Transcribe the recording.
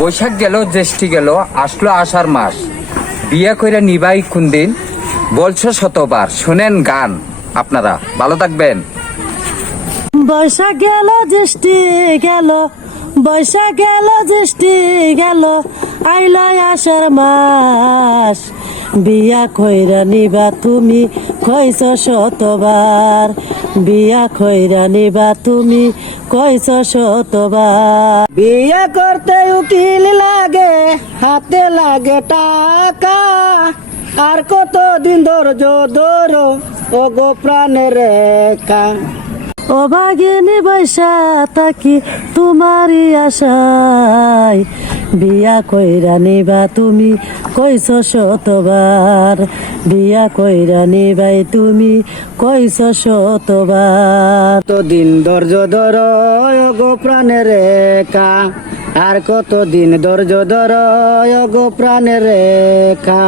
বৈশাখ গেল, জ্যৈষ্ঠী গেল, আসলো আষাঢ় মাস। বিয়ে কইরা নিবাই কোন দিন, বলছো শতবার। শোনেন গান, আপনারা ভালো থাকবেন। বৈশাখ গেল জ্যৈষ্ঠী গেল, বৈশাখ গেল জ্যৈষ্ঠী গেল, আইল আষাঢ় মাস। বিয়া কইরা নিবা তুমি কইছ শতবার, বিয়া কইরা নিবা তুমি কইছ শতবার। বিয়া করতে উকিল লাগে, হাতে লাগে টাকা, আর কতদিন ধৈর্য ধরো ও গো প্রাণের রেখা। ও ভাগিনী বৈশা থাকি তোমারই আশায়, বিয়া কইরা নিবা তুমি কইছ শতবার, বিয়া কইরা নিবাই তুমি কইছ শতবার। তো দিন ধৈর্য ধর গো প্রাণের রেখা, আর কত দিন ধৈর্য ধর গো প্রাণের রেখা।